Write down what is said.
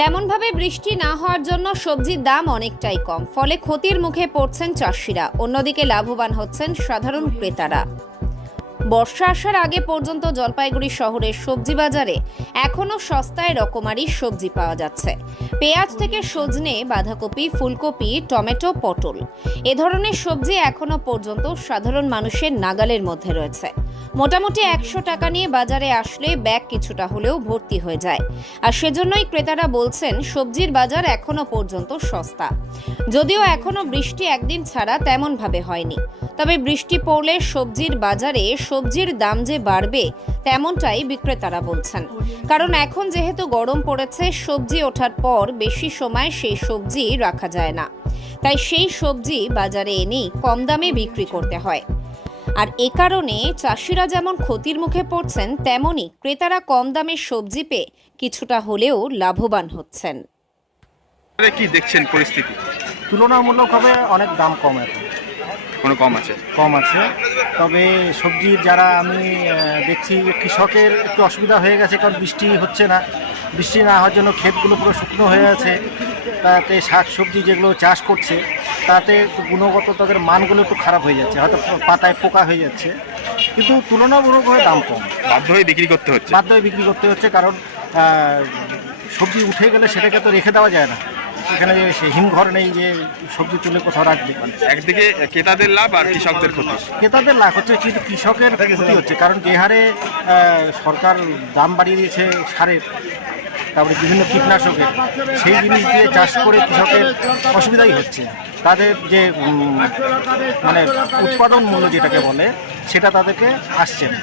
তেমনভাবে বৃষ্টি না হওয়ার জন্য সবজির দাম অনেকটাই কম, ফলে ক্ষতির মুখে পড়ছেন চাষিরা। অন্যদিকে লাভবান হচ্ছেন সাধারণ ক্রেতারা। বর্ষা আসার আগে পর্যন্ত জলপাইগুড়ি শহরের সবজি বাজারে এখনও সস্তায় রকমারি সবজি পাওয়া যাচ্ছে। পেঁয়াজ থেকে সজনে, বাঁধাকপি, ফুলকপি, টমেটো, পটল। এ ধরনের সবজি এখনও পর্যন্ত সাধারণ মানুষের নাগালের মধ্যে রয়েছে। মোটামুটি একশো টাকা নিয়ে বাজারে আসলে ব্যাগ কিছুটা হলেও ভর্তি হয়ে যায়। আর সেজন্যই ক্রেতারা বলছেন, সবজির বাজার এখনও পর্যন্ত সস্তা। যদিও এখনও বৃষ্টি একদিন ছাড়া তেমনভাবে হয়নি। তবে বৃষ্টি পড়লে সবজির বাজারে সবজির দাম যে বাড়বে, তেমনটাই বিক্রেতারা বলছেন। কারণ এখন যেহেতু গরম পড়েছে, সবজি ওঠার পর বেশি সময় সেই সবজি রাখা যায় না। তাই সেই সবজি বাজারে এনেই কম দামে বিক্রি করতে হয়। আর এ কারণে চাষিরা যেমন ক্ষতির মুখে পড়ছেন তেমনই ক্রেতারা কম দামে সবজি পেয়ে কিছুটা হলেও লাভবান হচ্ছেন। কি দেখছেন পরিস্থিতি? তুলনামূলকভাবে অনেক দাম কম এখন। কোনো কম আছে? কম আছে। তবে সবজির যারা আমি দেখছি কৃষকের একটু অসুবিধা হয়ে গেছে কারণ বৃষ্টি হচ্ছে না। বৃষ্টি না হওয়ার জন্য ক্ষেতগুলো পুরো শুকনো হয়ে আছে। তাতে শাক সবজি যেগুলো চাষ করছে তাতে গুণগত তাদের মানগুলো একটু খারাপ হয়ে যাচ্ছে হয়তো পাতায় পোকা হয়ে যাচ্ছে। কিন্তু তুলনামূলকভাবে দাম কম। বাধ্য হয়ে বিক্রি করতে হচ্ছে। বাধ্য হয়ে বিক্রি করতে হচ্ছে কারণ সবজি উঠে গেলে সেটাকে তো রেখে দেওয়া যায় না। এখানে যে সে হিমঘর নেই যে সবজি তুলে কোথাও রাখবে। একদিকে ক্রেতাদের লাভ আর কৃষকদের ক্ষতি। ক্রেতাদের লাভ হচ্ছে কিন্তু কৃষকের ক্ষতি হচ্ছে কারণ যে হারে সরকার দাম বাড়িয়ে দিয়েছে সারের তারপরে বিভিন্ন কীটনাশকের সেই জিনিস দিয়ে চাষ করে কৃষকের অসুবিধাই হচ্ছে। তাদের যে মানে উৎপাদন মূল্য যেটাকে বলে, সেটা তাদেরকে আসছে না।